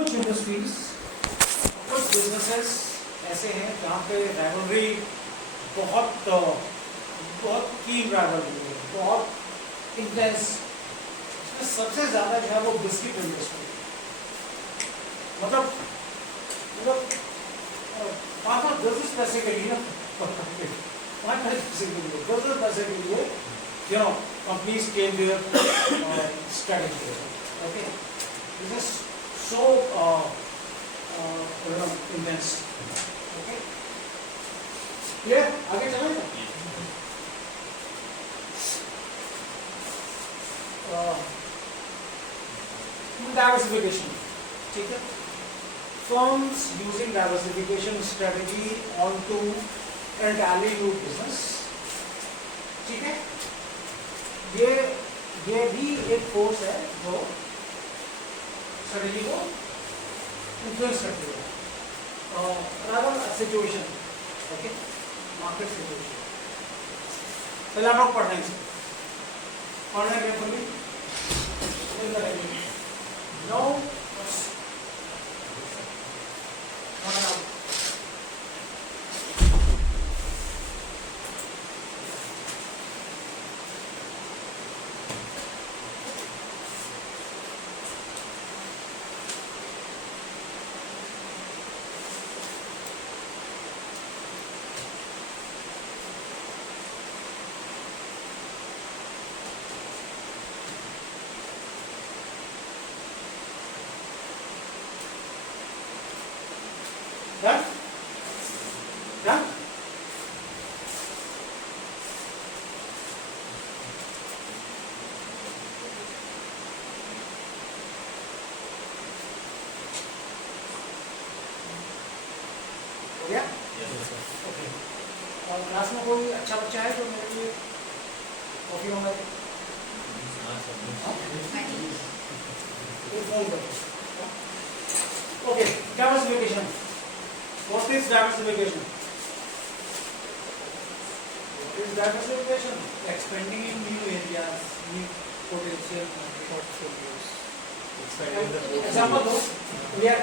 कुछ इंडस्ट्रीज, कुछ बिजनेसेस ऐसे हैं जहाँ पे राइवलरी बहुत बहुत कीन राइवलरी है, बहुत इंटेंस। इसमें सबसे ज़्यादा जो है वो बिस्किट इंडस्ट्री, मतलब 5-10 पैसे के लिए, 5-10 पैसे के लिए, 10 पैसे के लिए companies came there strategy. Okay, this is so intense. Okay, clear? आगे चलें? Diversification. ठीक है? Firms using diversification strategy onto entirely new business. ठीक है? ये भी एक फोर्स है जो स्ट्रेटजी को इन्फ्लुएंस करती है। Rather situation, okay, market situation. पहले आप लोग पढ़ना है, पढ़ना केयरफुली, नो Done? Done? हो गया? ओके। और क्लास में कोई अच्छा बच्चा है जो मेरे लिए कॉफी मंगाए? Okay, diversification. What is diversification? What is diversification? Expanding in new areas, new potential market portfolios. Expanding the portfolio. Example दो. इंडिया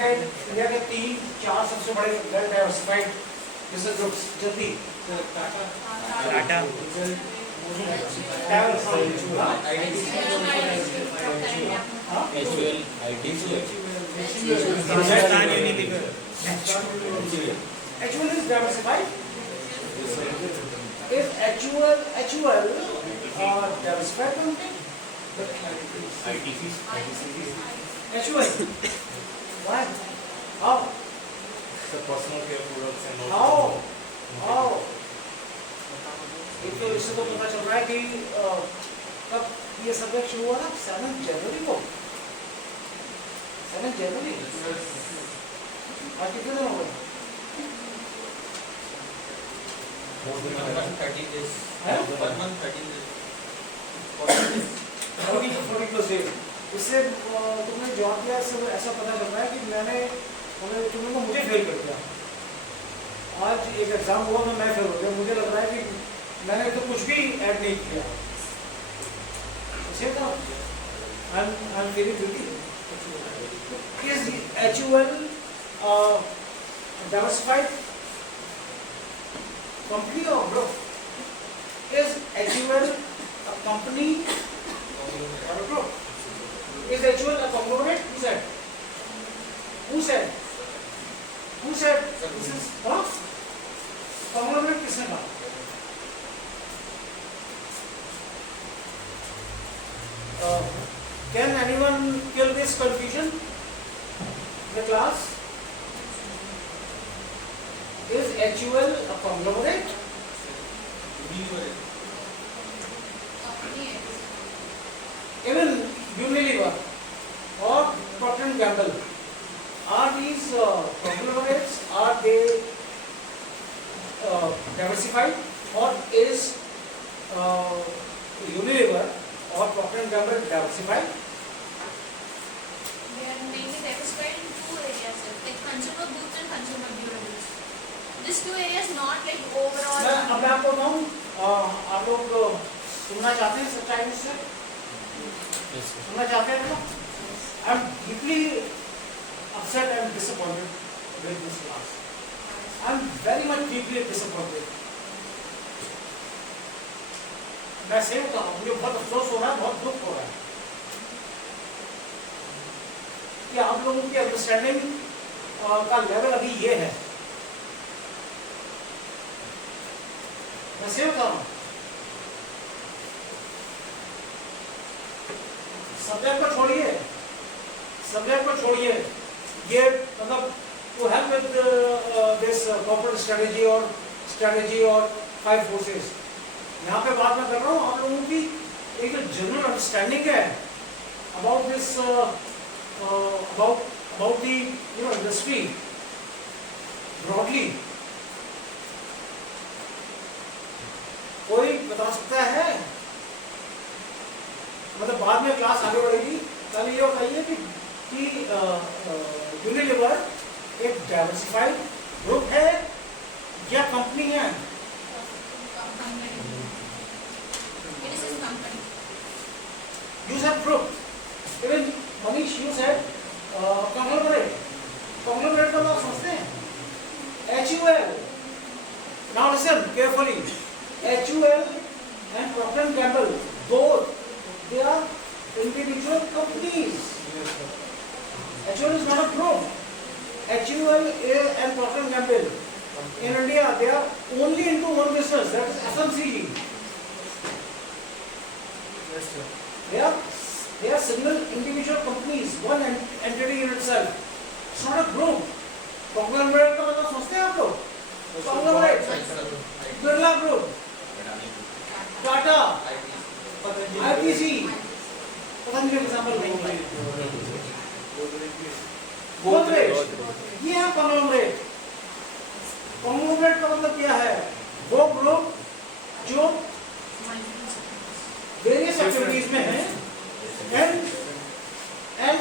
के 3-4 सबसे बड़े वेल डाइवर्सिफाइड बिजनेस ग्रुप्स. जल्दी. Tata. HUL, ITC, Hindustan Unilever. HUL is diversified. Is HUL diversified company? ITC, HUL. Why? How? the personal care products and How? एक तो इससे तो पता चल रहा है कि कब ये सब्जेक्ट शुरू हुआ ना, 7 जनवरी को. 7 जनवरी. आज कितने दिन हो गए? more than 30 days. हैं? 1 month 30 days. 40 plus days. इससे तुमने जॉब किया, इससे ऐसा पता चल रहा है कि तुमने को मुझे फेल कर दिया. आज एक एग्जाम हुआ में मैं फेल हो गया. मुझे लग रहा है कि मैंने तो कुछ भी ऐड नहीं किया. इसे तो I'm very guilty. Is HUL diversified company or group? Is HUL a company or a group? Is HUL a conglomerate? Who said? Who said? Who said? This is conglomerate किसने कहा? Can anyone kill this confusion in the class? Is HUL a conglomerate? Even Unilever or Procter & Gamble, are these conglomerates? Are they diversified, or is Unilever or Procter & Gamble diversified? They are mainly diversified in 2 areas, like consumer goods and consumer durables. These 2 areas not like overall. अब मैं आपको बताऊं, आप लोग सुनना चाहते हैं सच्चाई मुझसे? सुनना चाहते हैं ना? I'm deeply upset and disappointed with this class. I'm very much deeply disappointed. मैं सही बता रहा हूँ, मुझे बहुत अफसोस हो रहा है, बहुत दुख हो रहा है कि आप लोगों की अंडरस्टैंडिंग का लेवल अभी ये है। मैं सही बता रहा हूँ, सब्जेक्ट को छोड़िए, ये मतलब to help with this corporate strategy or 5 forces, यहाँ पे बात मैं कर रहा हूँ आप लोगों की एक जनरल अंडरस्टैंडिंग है about this about the industry broadly। कोई बता सकता है, मतलब बाद में क्लास आगे बढ़ेगी, पहले ये बताइए कि यूनिलीवर एक डाइवर्सिफाइड ग्रुप है या कंपनी है? You said group. Even Manish, you said conglomerate. Conglomerate का मतलब समझते हैं? HUL. Now listen carefully. HUL and Procter & Gamble, both they are individual companies. HUL is not a group. HUL and Procter & Gamble in India, they are only into one business, that is FMCG. Yes, sir. They are single individual companies, one entity in itself. It's not a group. Conglomerate का मतलब समझते हैं आप लोग? Conglomerate, Birla Group, Tata, ITC, Patanjali का example नहीं है। Godrej, ये है conglomerate। Conglomerate का मतलब क्या है? वो ग्रुप जो various activities में हैं and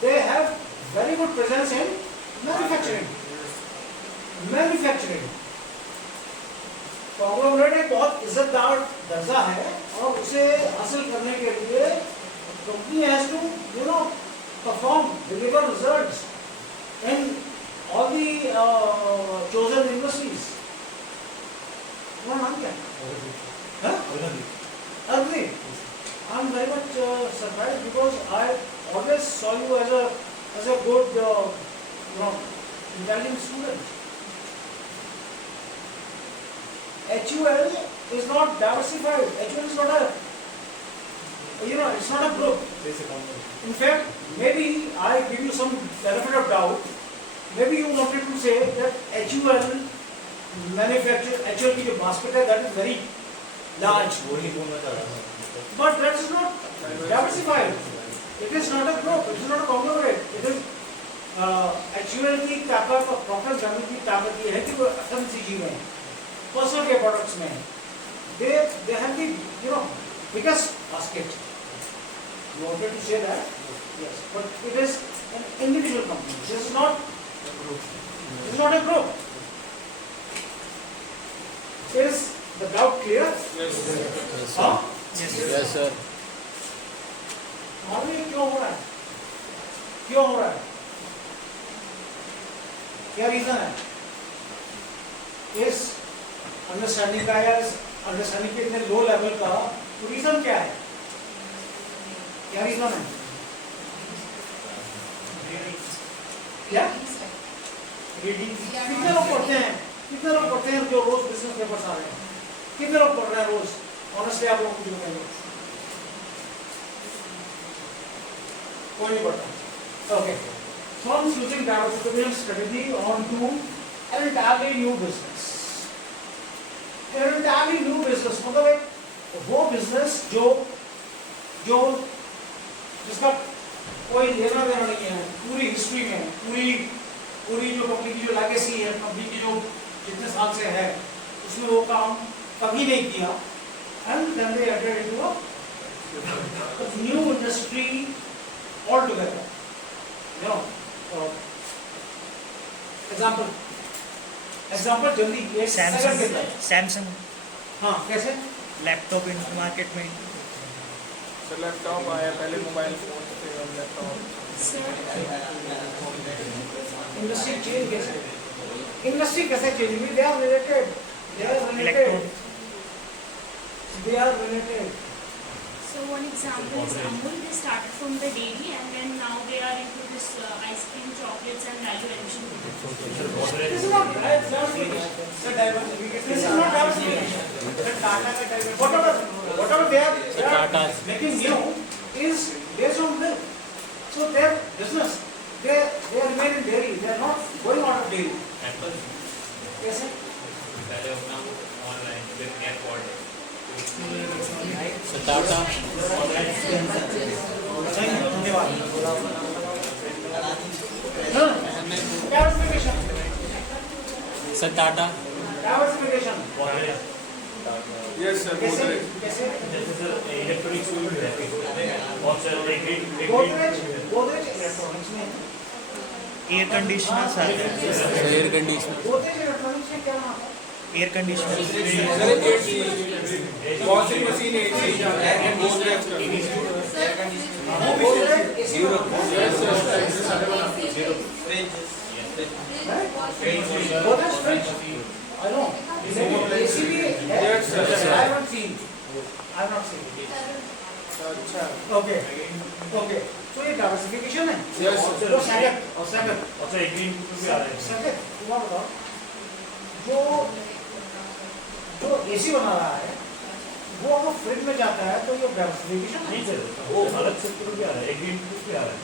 they have very good presence in manufacturing। Conglomerate एक बहुत इज्जतदार दर्जा है और उसे हासिल करने के लिए company has to perform, deliver results in all the chosen industries। तुम्हारा नाम क्या है? Arvind, I'm very much surprised because I always saw you as a good, intelligent student. HUL is not diversified. HUL is not it's not a group. In fact, maybe I give you some benefit of doubt. Maybe you wanted to say that HUL की जो basket है, that is very large. But that is not diversified. It is not a group. It is not a conglomerate. It is HUL की ताकत और Procter & Gamble की ताकत ये है कि वो FMCG में, personal care products में, they have the biggest basket. You wanted to say that? Yes. But it is an individual company. This is not a group. It is not a group. Is the doubt clear? Yes, sir. हाँ? Yes, sir. मालूम है क्यों हो रहा है? क्यों हो रहा है? क्या रीजन है? इस अंडरस्टैंडिंग का या इस अंडरस्टैंडिंग के इतने लो लेवल का रीजन क्या है? क्या रीजन है? क्या? कितने लोग पढ़ते हैं? जो रोज बिजनेस पेपर्स आ रहे हैं? कितने लोग पढ़ रहे हैं रोज? ऑनेस्टली आप लोग मुझे बताइए। कोई नहीं पढ़ता। Okay. Firms using diversification strategy onto an entirely new business. An entirely new business मतलब एक वो बिजनेस जो जिसका कोई लेना देना नहीं है पूरी हिस्ट्री में, पूरी जो कंपनी की जो लेगेसी है, कंपनी की जो जितने साल से है उसमें वो काम कभी नहीं किया, and then they entered into a new industry altogether. Example जल्दी एक सेकंड के अंदर। सैमसंग हाँ कैसे? लैपटॉप इन मार्केट में सर लैपटॉप आया, पहले मोबाइल फोन थे, अब लैपटॉप। Sir, इंडस्ट्री चेंज कैसे, इंडस्ट्री कैसे चेंज हुई, they are related, Electron. they are related. So one example is Amul. They started from the dairy and then now they are into this ice cream, chocolates and value addition products. This is not diversification. This is not diversification. Whatever they are making new is based on milk. So their business, they remain in dairy. They are not going out of dairy. Yes, sir. पहले अपना online फिर airport धन्यवाद. Diversification. Sir, Tata. Diversification. Yes, sir. कैसे कैसे electronics में भी रहती है और सर गोदरेज इलेक्ट्रॉनिक्स में, Air conditioner, sir. Godrej electronics में क्या नाम है? Air conditioner. Washing machine, AC, and Godrej. Godrej AC Godrej fridge, I know. AC भी है. Yes, sir. I haven't seen. I have not seen. अच्छा. Okay. Okay. तो ये डाइवर्सिफिकेशन है. Yes, sir. तो सेकंड और सर एग्री भी आ रहा है सेकंड तुम बताओ, जो एसी बना रहा है वो अगर फ्रिज में जाता है तो ये डाइवर्सिफिकेशन नहीं है. सर वो अलग सेक्टर भी आ रहा है एग्री भी आ रहा है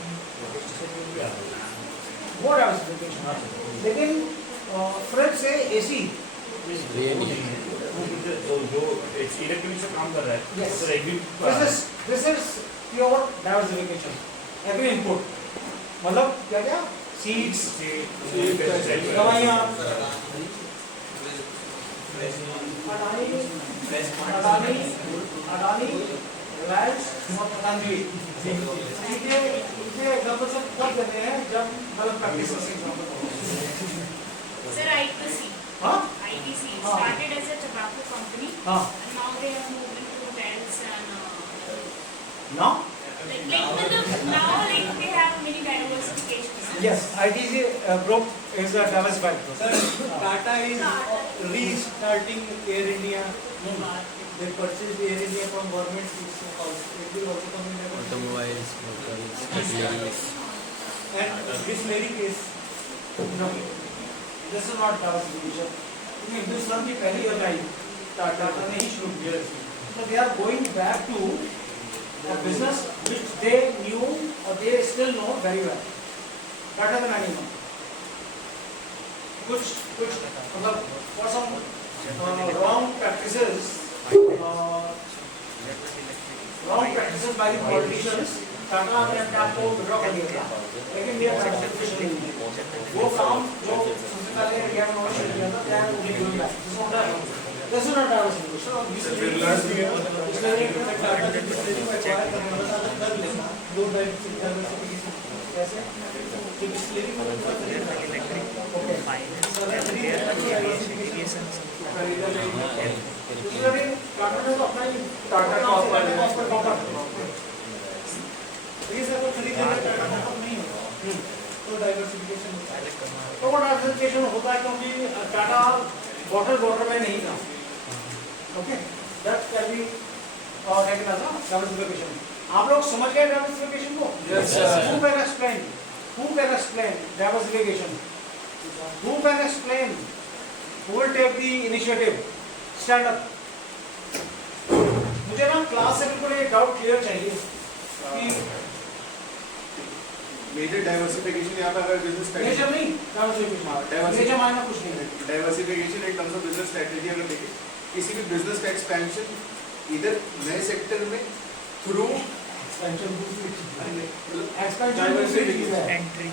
सेक्टर भी आ रहा है वो डाइवर्सिफिकेशन है. लेकिन फ्रिज से एसी जो इलेक्ट्रॉनिक्स से काम कर रहा है Yes. Sir agri this is pure diversification. Agri input मतलब क्या क्या सीड्स, दवाइयाँ, अडानी, रिलायंस और पतंजलि. इनके एग्जाम्पल सब कब देते हैं जब मतलब प्रैक्टिस Sir, ITC. हाँ ITC हाँ. started as a tobacco company हाँ and now they have moved into hotels and ना now like they have many diversifications. yes ITC group is a diversified group. Tata is restarting Air India. They purchased Air India from government. It will also come in the Automobiles, motors, cutleries. and Bisleri case. No, this is not diversification. क्योंकि हिंदुस्तान की पहली इकाई टाटा ने ही शुरू किया. So they are going back to a business which they knew or they still know very well. Better than anyone. कुछ मतलब for some wrong practices by the politicians, Tata ने अपने आप को विड्रॉ कर लिया था. लेकिन ये डाइवर्सिफिकेशन नहीं है. वो काम जो सबसे पहले इंडिया में उन्होंने किया था क्या है उन्हें यूज है. This is not diversification. इसलिए Tata ने Bisleri को acquire करने वाला था कर लेना. दो diversification कैसे? कि Bisleri को Okay. Finance, healthcare, aviation, इसलिए टाटा ने तो अपना ही टाटा कॉपर ये सब को खरीदने में टाटा का नहीं होगा. तो डाइवर्सिफिकेशन होता है. तो वो डाइवर्सिफिकेशन होता है क्योंकि टाटा बॉर्डर में नहीं था. Okay that can be taken as a diversification. आप लोग समझ गए डाइवर्सिफिकेशन को? Yes, sir. Who can explain diversification? Who can explain? Who will take the initiative? Stand up. मुझे ना क्लास से बिल्कुल ये डाउट क्लियर चाहिए कि मेजर डाइवर्सिफिकेशन यहाँ पे अगर बिजनेस मेजर नहीं डाइवर्सिफिकेशन मेजर मायना कुछ नहीं है. Diversification in terms of business strategy अगर देखें किसी भी बिजनेस का एक्सपेंशन इधर नए सेक्टर में थ्रू एक्सपेंशन दूसरी चीज है. entry.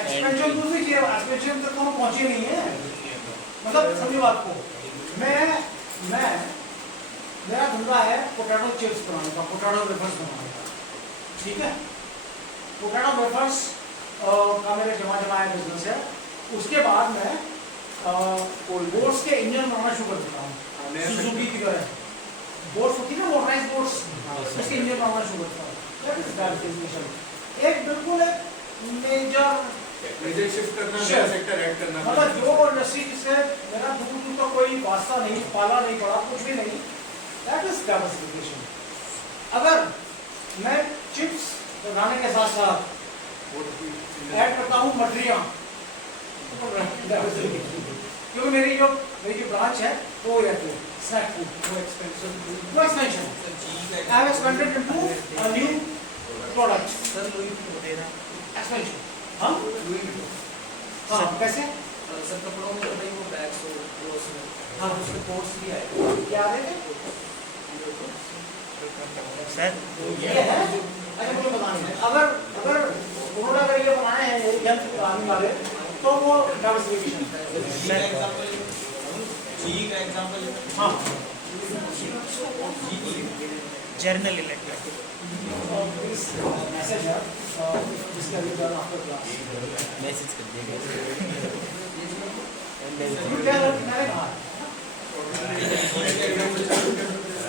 एक्सपेंशन दूसरी चीज है. एक्सपेंशन तक तो हम पहुंचे नहीं है. मतलब समझिए बात को. मैं मेरा धंधा है पोटैटो चिप्स बनाने का, पोटैटो वेफर्स बनाने का. ठीक है. पोटैटो वेफर्स का मेरे जमाया बिजनेस है. उसके बाद मैं बोट्स के इंजन बनाना शुरू कर देता हूँ. सुजुकी की तरह बोट्स होती है ना, मोटराइज्ड बोट्स, उसके इंजन बनाना शुरू करता हूँ. That is diversification. एक बिल्कुल एक मेजर रीजन शिफ्ट करना, Sure. नया सेक्टर ऐड करना। मतलब जो इंडस्ट्री जिससे मेरा दूर दूर का कोई वास्ता नहीं, पाला नहीं पड़ा, कुछ भी नहीं, दैट इज डाइवर्सिफिकेशन। अगर मैं चिप्स बनाने के साथ साथ ऐड करता हूँ मटरियाँ, क्योंकि मेरी जो ब्रांच है वो रहती है स्नैक फूड, वो expansion, I have expanded into a new product, expansion. हाँ हाँ, कैसे? सर कपड़ों में तो भाई वो बैग्स हो वो उसमें हाँ, उसके कोर्स भी आए क्या आ रहे थे? सर ये है। अच्छा, मुझे बताना है, अगर उन्होंने अगर ये बनाए हैं यंत्र बनाने वाले, तो वो डाइवर्सिफिकेशन। जी का एग्जांपल हाँ, जर्नल इलेक्ट्रिक मैसेज है जिसके अभी जाना आपका क्लास। मैसेज कर देगा। क्या मैंने कहा?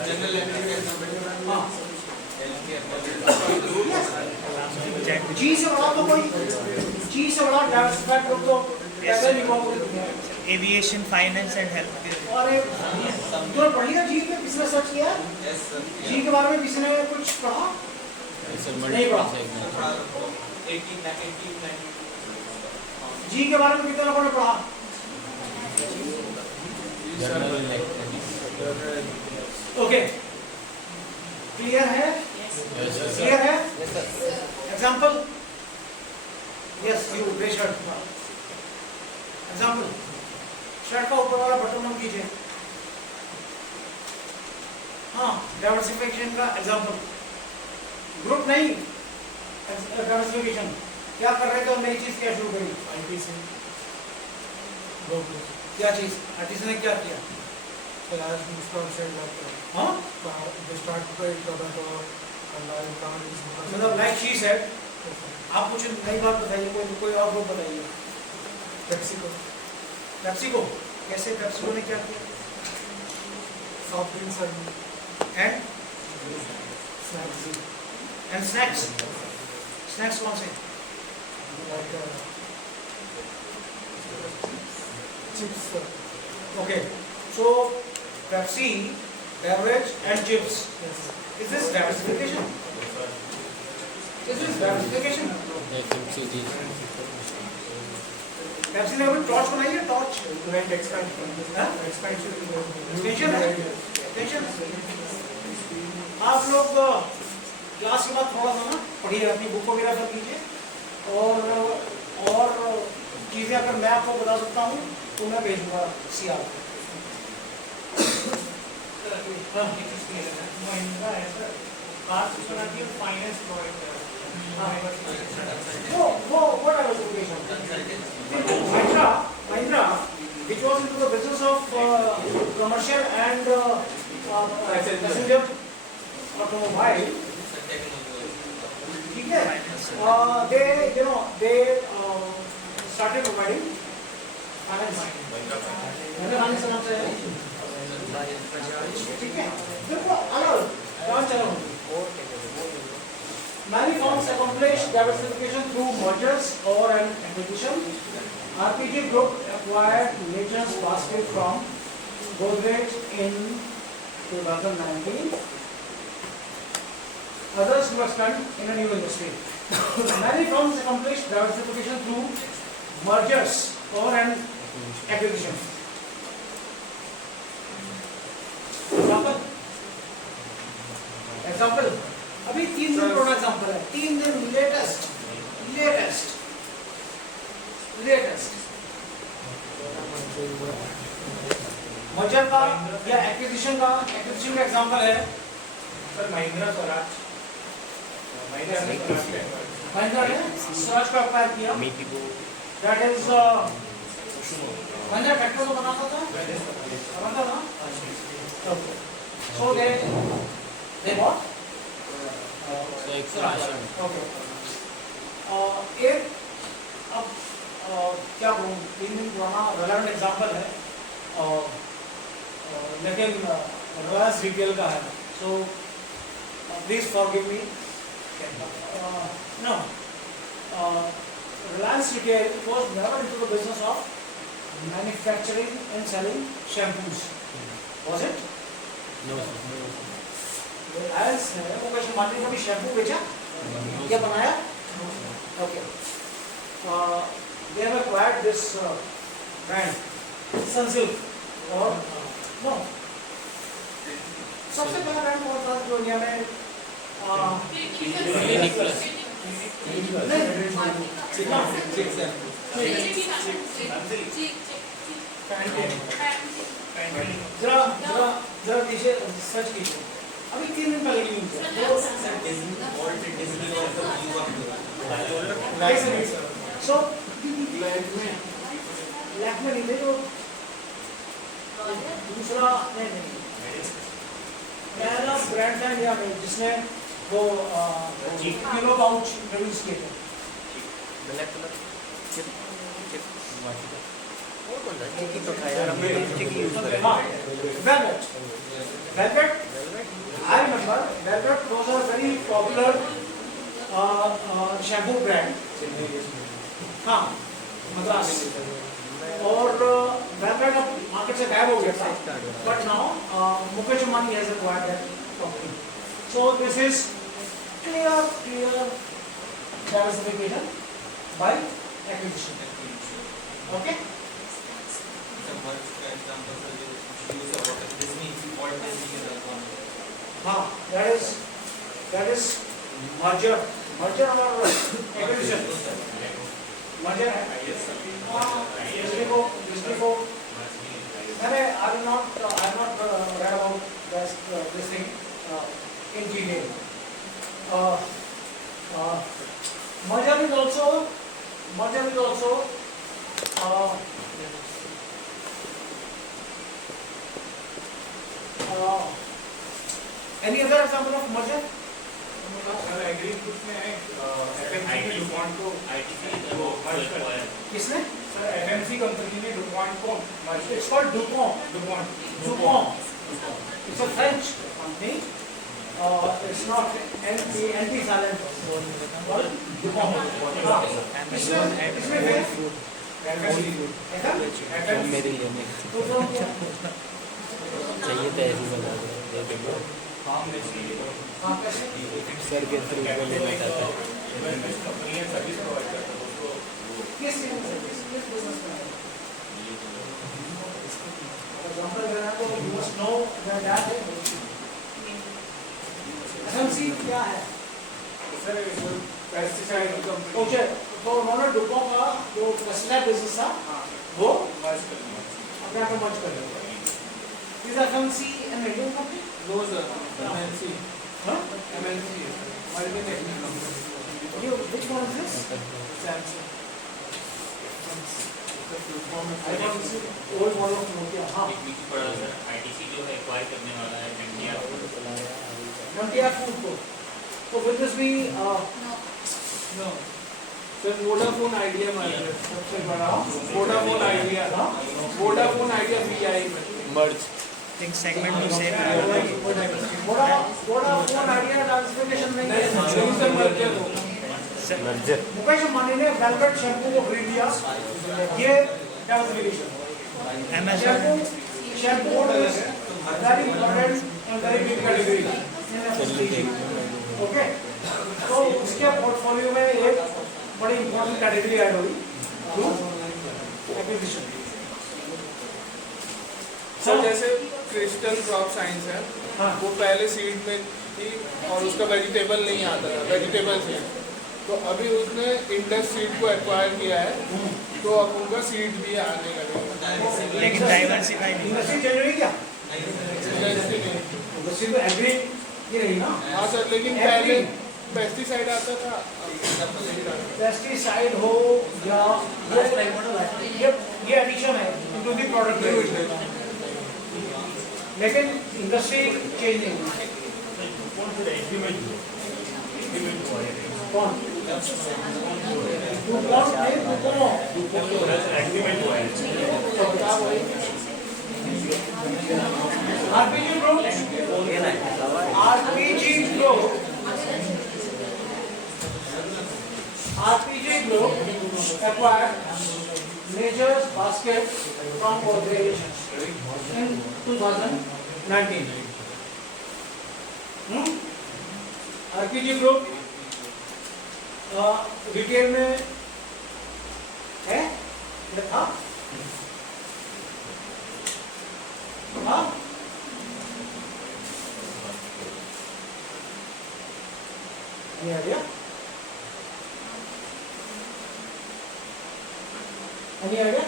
जनरल इलेक्ट्रिक का एग्जांपल हाँ, जी से बड़ा तो कोई, जी से बड़ा डाइवर्सिफाइड ग्रुप तो ऐसा नहीं हुआ पूरी दुनिया में। Aviation, finance and health care. और एक तुमने पढ़ी है जी पे, किसने सर्च किया? जी के बारे में किसी ने कुछ पढ़ा? नहीं पढ़ा। जी के बारे में कितने लोगों ने पढ़ा? ओके, क्लियर है? क्लियर है? Example, yes you grey shirt, example, shirt का ऊपर वाला बटन ऑन कीजिए। हाँ, डाइवर्सिफिकेशन का एग्जाम्पल, ग्रुप नहीं, डाइवर्सिफिकेशन। क्या कर रहे थे और नई चीज क्या शुरू करी? ITC क्या चीज? आर्टिस्ट ने क्या किया? हाँ, मतलब लाइक शी सेड, आप कुछ नई बात बताइए, कोई और ग्रुप बताइए। पेप्सिको, कैसे पेप्सिको ने क्या किया? Soft drinks and snacks, snacks कौन से? Chips Okay, so Pepsi, beverage and chips. Is this diversification? Is this diversification? FMCG Pepsi ने अभी टॉर्च बनाई है, टॉर्च। ब्रांड एक्सपेंशन हाँ? एक्सपेंशन है, एक्सपेंशन। आप लोग क्लास के बाद थोड़ा सा ना पढ़िए, अपनी बुक को भी रेफर कीजिए, और चीज़ें अगर मैं आपको बता सकता हूँ तो मैं भेजूंगा सीआर। महिंद्रा है सर, कार्स बनाती है, फाइनेंस प्रोवाइड वो diversification. Mahindra, which was into the business of commercial and passenger automobile, ठीक है? They started providing finance. Finance नाम से है, ठीक है? देखो अलग कहाँ चला हूँ। Many firms accomplish diversification through mergers or an acquisition. RPG Group acquired Nature's basket from Godrej in 2019. Others to expand in a new industry. Many firms accomplish diversification through mergers or an acquisition. Example. अभी 3 दिन पुराना example है, 3 दिन latest merger का या acquisition का example है sir Mahindra Swaraj, Mahindra Mahindra ने स्वराज का एक्वायर किया। दैट इज महिंद्रा ट्रैक्टर तो बनाता था। सो दे बॉट ओके। एक अब क्या कहूँ, 3 दिन पुराना रेलेवेंट एग्जांपल है, लेकिन रॉयल्स रिटेल का है, so please forgive me. No, Reliance Retail was never into the business of manufacturing and selling shampoos, was it? No, sir. Reliance ने मुकेश अंबानी का भी शैम्पू बेचा या बनाया? Okay. They have acquired this brand, Sunsilk, or no? सबसे पहला brand कौन था जो इंडिया में Clinic Plus. जरा जरा जरा नीचे सर्च कीजिए अभी 3 दिन पहले की न्यूज़ है सो लैक्मे नहीं थे जो दूसरा नहीं पहला ब्रांड था इंडिया में जिसने वो किलो पाउच इंट्रोड्यूस किए थे ब्लैक कलर हाँ Velvet Velvet I remember Velvet was a very popular shampoo brand हाँ मद्रास और Velvet अब मार्केट से गायब हो गया था but now Mukesh Ambani has acquired that company so this is clear diversification by acquisition okay हाँ that is merger or acquisition merger है जिसमें को मैंने I have not read about this thing in detail merger is also any other example of merger? किसने? FMC company ने DuPont को It's called DuPont. It's a French company. It's not anti-silent. DuPont. इसमें मेरे लिए नहीं चाहिए तो ऐसे बता दो सर के थ्रू को लेना चाहता है FMC क्या है? सर पेस्टिसाइड कंपनी ओके तो उन्होंने DuPont का जो पेस्टिसाइड बिजनेस था वो अपने आप में मर्ज कर लिया Is FMC an Indian company? No sir MNC Huh? MNC multinational company Which one is this? Samsung I want to see old model of Nokia. हाँ. ITC जो है एक्वायर करने वाला है NTR Nokia Food को. So will this be no sir Vodafone Idea market सबसे बड़ा Vodafone Idea VI merge think segment to say Vodafone Idea diversification नहीं है. सर मर्जर हो मर्जर मुकेश अंबानी ने वेलवेट शैम्पू को खरीद लिया. ये diversification. Amazon Shampoo is very important and very big category. Okay. तो उसके पोर्टफोलियो में एक बड़ी इंपॉर्टेंट कैटेगरी ऐड हुई थ्रू एक्विजिशन. सर जैसे क्रिस्टल क्रॉप साइंस है हाँ. वो पहले सीड में थी और उसका वेजिटेबल नहीं आता था वेजिटेबल सीड तो अभी उसने इंडस सीड को एक्वायर किया है तो अब उनका सीड भी आने लगे लेकिन डाइवर्सिफाई नहीं इंडस्ट्री चल रही क्या? इंडस्ट्री नहीं इंडस्ट्री तो एग्री ये रही ना. हाँ सर लेकिन पहले पेस्टिसाइड आता था पेस्टिसाइड हो या ये एडिशन है इनटू द प्रोडक्ट लेकिन इंडस्ट्री चेंज नहीं हुई. कौन? DuPont नहीं RPG Group RPG Group acquired Nature's Basket from Godrej in 2019. RPG Group retail में है, था Any idea? Any idea?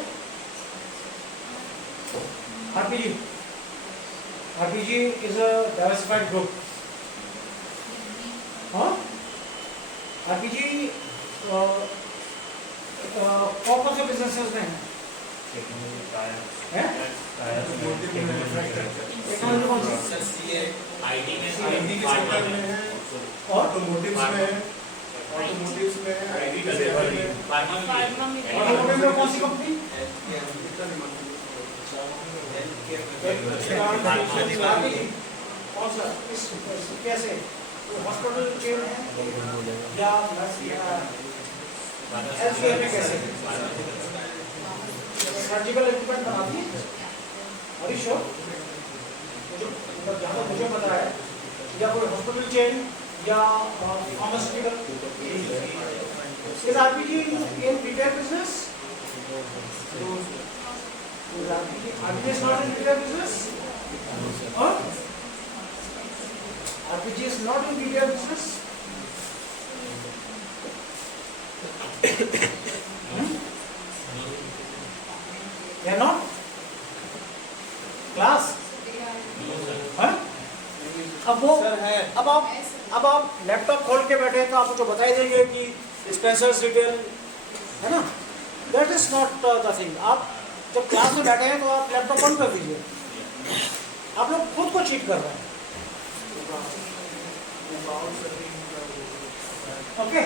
RPG is a diversified group. Huh? RPG कौन से बिजनेसेस में है? टेक्नोलॉजी कौन सी? सर सीए आईटी के सेक्टर में है, ऑटोमोटिव्स में है, ऑटोमोटिव्स में है, आईटी के सेक्टर में, फार्मा में ऑटोमोटिव में कौन सी कंपनी? कौन सा? कैसे? हॉस्पिटल चेन है या हेल्थकेयर में कैसे? सर्जिकल इक्विपमेंट बनाती है? Are you sure? जहाँ मुझे पता है या कोई हॉस्पिटल चेन या pharmaceutical is RPG in retail business? RPG is not in retail business? Huh? RPG is not in retail business? They are not? Class? हाँ? अब आप लैपटॉप खोल के बैठे हैं तो आपको तो बताई देंगे कि स्पेंसर्स रिटेल है ना, that is not the thing. आप जब क्लास में बैठे हैं तो आप लैपटॉप बंद कर दीजिए, आप लोग खुद को चीट कर रहे हैं। Okay,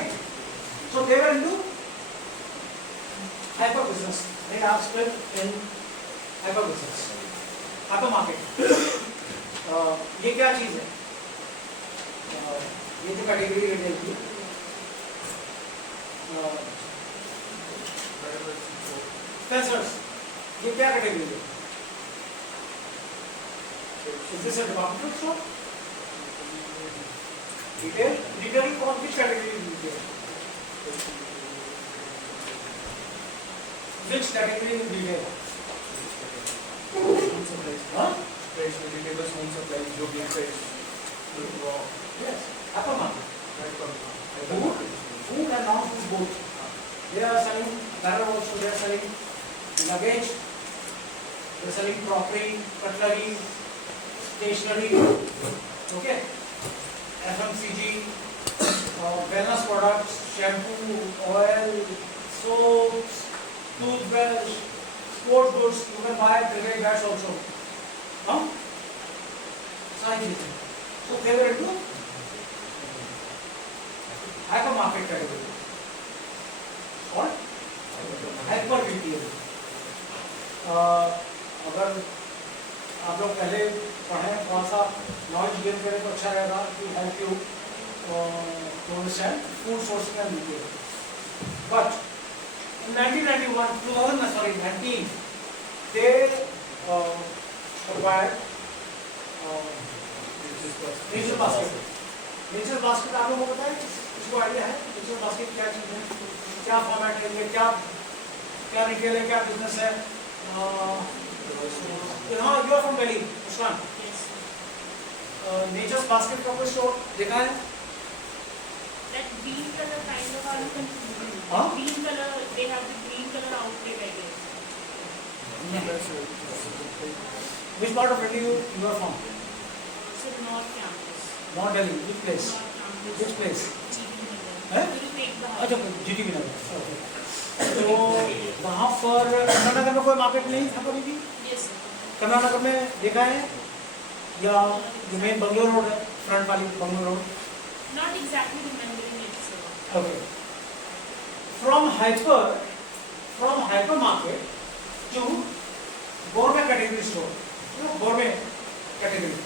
so they were into hyper business, they have split in hyper business, hyper market. ये क्या चीज है? ये जो कैटेगरी रिटेल की Spencer's, ये क्या कैटेगरी है? Is this a departmental store? Retail? Retail कौन किस कैटेगरी में है? Which category in retail? हाँ? vegetables, home supplies, जो भी है, Yes. Hypermarket. Food and non-food both. They are selling apparel also. They are selling luggage. They are selling crockery, cutlery, stationery. Okay. FMCG, wellness products, shampoo, oil, soaps, toothbrush, sports goods. You can buy cricket bats also. Huh? Science. So they were into hypermarket category. What? Hyper retail. अगर आप लोग पहले पढ़ें थोड़ा सा knowledge gain करें तो अच्छा रहेगा कि help you to understand food sourcing and retail. But in 19 they acquired Nature's Basket। Nature's Basket आप लोगों को पता है, इसको आइडिया है Nature's Basket क्या चीज है, क्या फॉर्मेट है, ये क्या क्या रिटेल है, क्या बिजनेस है? हाँ, you are from Delhi, Muskan. Nature's Basket का कोई स्टोर देखा है? That green color kind of are confusing. Huh? Green color, they have the green color outlet, I guess. Which part of Delhi you are from? So North Campus. Not Delhi, which place? North Campus. Which place? GT Nagar. हैं? Will take the अच्छा, GT नगर। तो वहाँ पर कर्नाटक में कोई market नहीं था कभी भी? Yes, sir. कर्नाटक में देखा है या जो मेन बंगलोर रोड है, फ्रंट वाली Bangalore road? Not exactly remembering it, sir. Okay. From hypermarket to gourmet category store, gourmet category,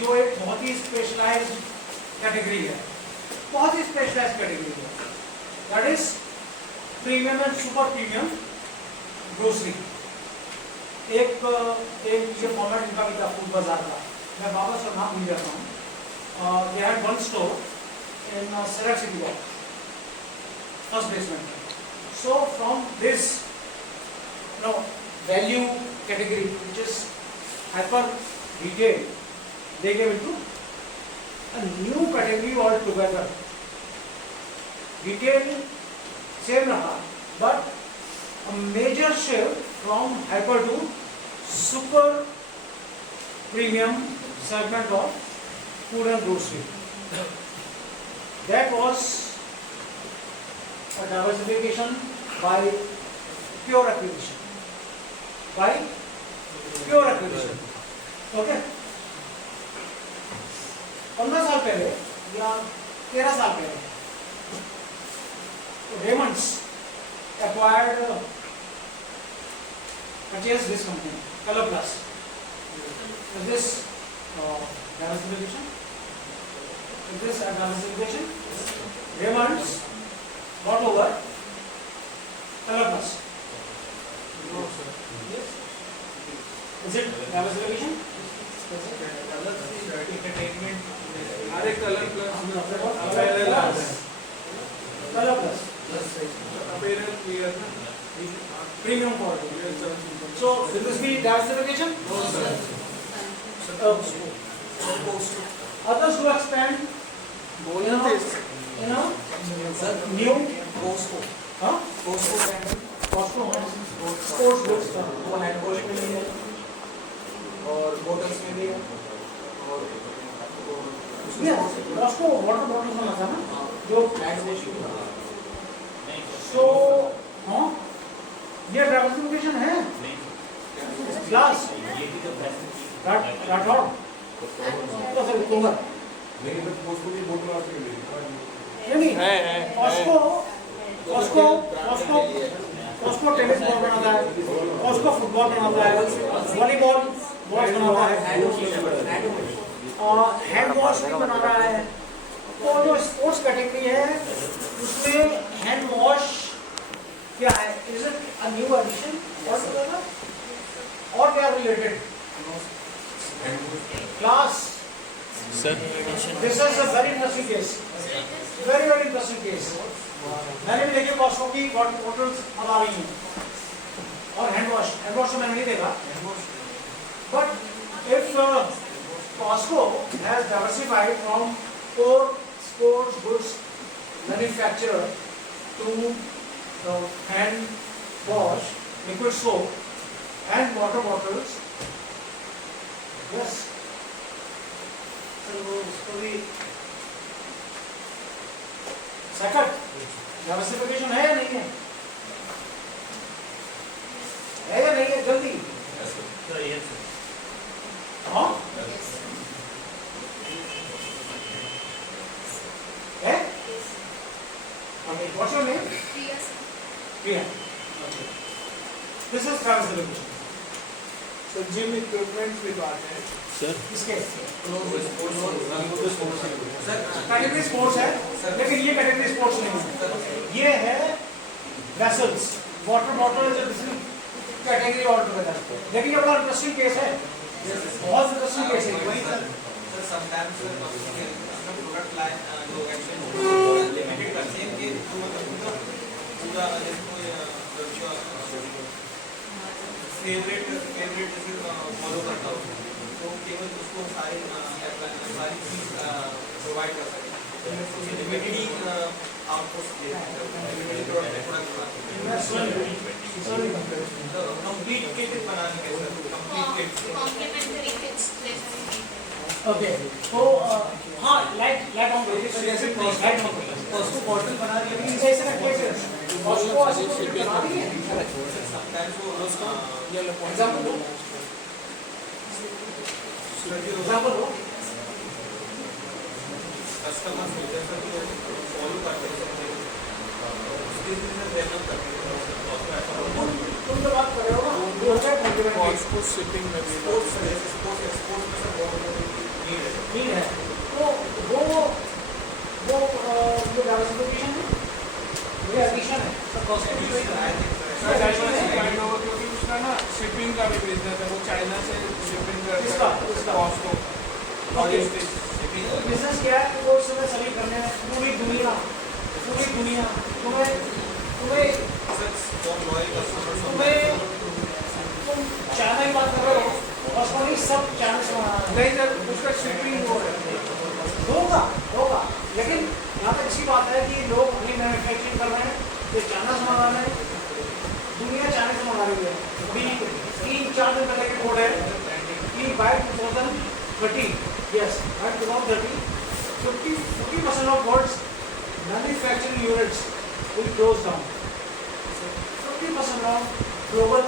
जो एक बहुत ही स्पेशलाइज्ड कैटेगरी है, बहुत ही स्पेशलाइज्ड कैटेगरी है। That is premium and super premium grocery. एक ये फॉर्मेट इनका भी था फूड बाजार का, मैं वापस और नाम भूल जाता हूँ। They had one store in Select city walk, first basement. So from this value category, which is hyper retail, they gave into a new category altogether. Retail same raha, but a major shift from hyper to super premium segment of food and grocery. That was a diversification by pure acquisition. By pure acquisition. Okay? 15 साल पहले या 13 साल पहले Raymond's acquired purchased this company, Color Plus. Is this diversification? Is this a diversification? Raymond's got over Color Plus. No, sir. Is it diversification? entertainment अरे colour plus Color Plus. Appearance clear ना Premium quality. Yes, sir. So will this be diversification? No, sir. Others who expand बोलना in a new huh? Costco sports goods का वो hand wash में भी है और bottles में भी है और Costco water bottles में आता है ना जो हैंड वॉश में so हाँ ये diversification है glass राठौड़ तो फिर कोमर नहीं Costco टेनिस बॉल बनाता है, Costco फुटबॉल बनाता है, वॉलीबॉल बॉल बनाता है, हैंड वॉश भी बना रहा है। तो जो स्पोर्ट्स कैटेगरी है उसमें हैंड वॉश क्या है? Is it a new edition और they are related? Class. Sir. This is a very interesting case. Very interesting case. मैंने भी देखी कॉस्को की बॉटल्स अब आ रही हैं और हैंड वॉश तो मैंने नहीं देखा। But if Costco has diversified from core sports goods manufacturer to hand wash, liquid soap and water bottles, yes, so उसको भी सेकंड डाइवर्सिफिकेशन है या नहीं है? है या नहीं है? जल्दी हाँ है? What's your name? Priya. Okay. This is diversification. तो जिम इक्विपमेंट्स भी बात है सर इसके सर कैटेगरी स्पोर्ट्स है, लेकिन ये कैटेगरी स्पोर्ट्स नहीं है। ये है vessels, water bottle is a different category all together. लेकिन ये बड़ा इंटरेस्टिंग केस है, बहुत इंटरेस्टिंग केस है। वही सर समटाइम्स अपना प्रोडक्ट लाइन लोग एक्चुअली लिमिटेड करते हैं कि पूरा फेवरेट जैसे फॉलो करता हूँ तो केवल उसको सारी चीज प्रोवाइड कर सकते लिमिटेड ही output limited product complete kit बनाने के सर कंप्लीट किट ओके तो हाँ लाइट ऑन जैसे उसको बॉटल बना रही है इसे ऐसे केस है कॉस्को ऐसे बना रही है। समटाइम्स वो एग्जांपल दो, एग्जांपल दो। कस्टमर्स मिलते हैं सर तो फॉलो करते हैं उसके लिए डेवलप करते हैं तुम जो बात कर रहे हो ना वो है कॉम्प्लीमेंट्री कॉस्को शिपिंग में भी स्पोर्ट्स में सर बहुत नीड है। तो वो जो डाइवर्सिफिकेशन है ये एडिशन है, तो कॉस्ट भी वही है। क्योंकि उसका ना शिपिंग का भी बिजनेस है, वो चाइना से शिपिंग इसका कॉस्ट को ओके बिजनेस क्या है वो इस समय सभी करने में पूरी दुनिया तुम्हें तुम चाइना की बात कर रहे हो और नहीं सब चाइना से नहीं सर, उसका शिपिंग हो है होगा लेकिन यहाँ तक अच्छी बात है कि लोग अपनी मैन्युफैक्चरिंग कर रहे हैं तो चाइना से मंगा रहे हैं, दुनिया चाइना से मंगा रही है। अभी 3-4 दिन पहले की रिपोर्ट है कि bye 2030 yes by 2030 50% of world's manufacturing units will close down. 50% of global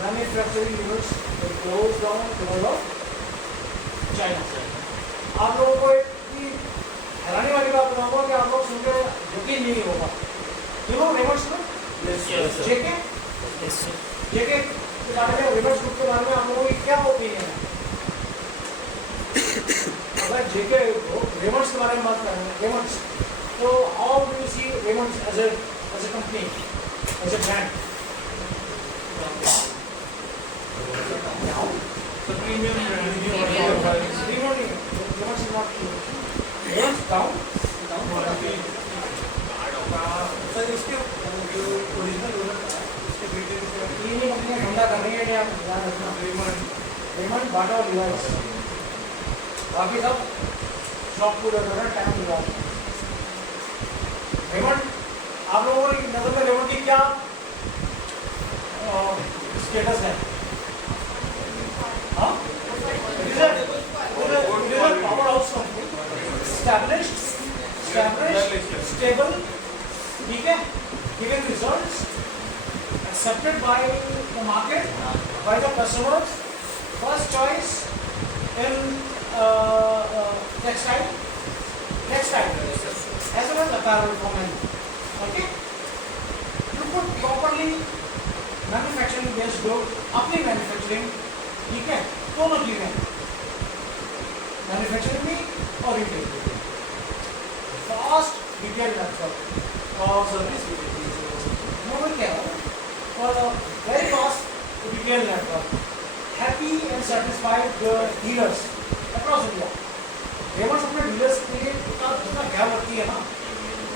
manufacturing units will close down because of China. आप लोगों को एक हैरानी वाली बात बताऊंगा कि आप लोग सुनकर यकीन नहीं होगा। रिवर्स ग्रुप जेके के बारे में, रिवर्स ग्रुप के बारे में आप लोगों की क्या ओपिनियन है? अगर जेके रेमंड्स के बारे में बात करें रेमंड्स, तो how do you see Raymonds as a company, as a brand? Sir इसके जो ओरिजिनल ओनर था उसके बेटे ने तीन ही कंपनियां धंधा कर रही है, आप ध्यान रखना। रेमंड, बाटा और लिवाइस, बाकी सब शॉप पूरा कर रहा है, टाइम लगा। रेमंड, आप लोगों की नजर में रेमंड की क्या स्टेटस है? हाँ, power house company, established, stable, ठीक है, giving results, accepted by the market, by the customers, first choice in textile as well as apparel for men. Okay, you put properly manufacturing based good, अपनी manufacturing, ठीक है, दोनों चीजें, manufacturing भी और retail भी, fast retail network और service no क्या हो, और very fast retail network, happy and satisfied dealers across India. Raymond's अपने डीलर्स के लिए इतना ख्याल रखती है ना,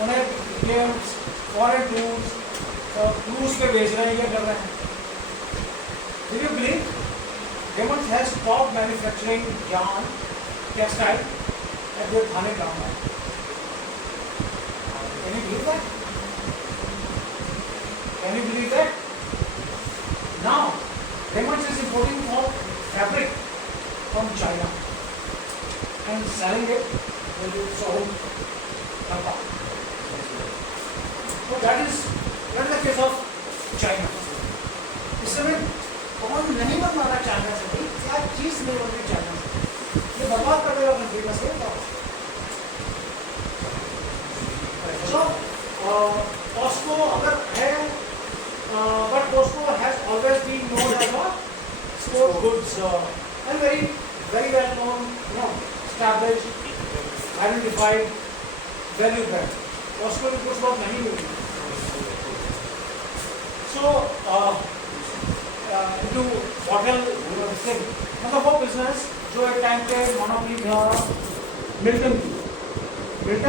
उन्हें गेम्स, फॉरेन टूर्स, क्रूज पे भेज रहे हैं, ये कर रहे हैं। Do you believe Raymond's has top manufacturing yarn, textile at their Thane ground? Can you believe that? Can you believe that? Now, Raymond's is importing for fabric from China and selling it with its own kappa. So that is the case of China. इस समय कौन नहीं बन रहा China से, भाई क्या चीज नहीं बन रही चाइना से, ये बर्बाद कर देगा कंट्री का से। So Costco अगर है, but Costco has always been known as a sport goods and very well known, established, identified value brand. Costco की कुछ बात नहीं मिली। So into bottle thing, मतलब वो business जो एक टाइम पे मोनोपोली था, मिल्टन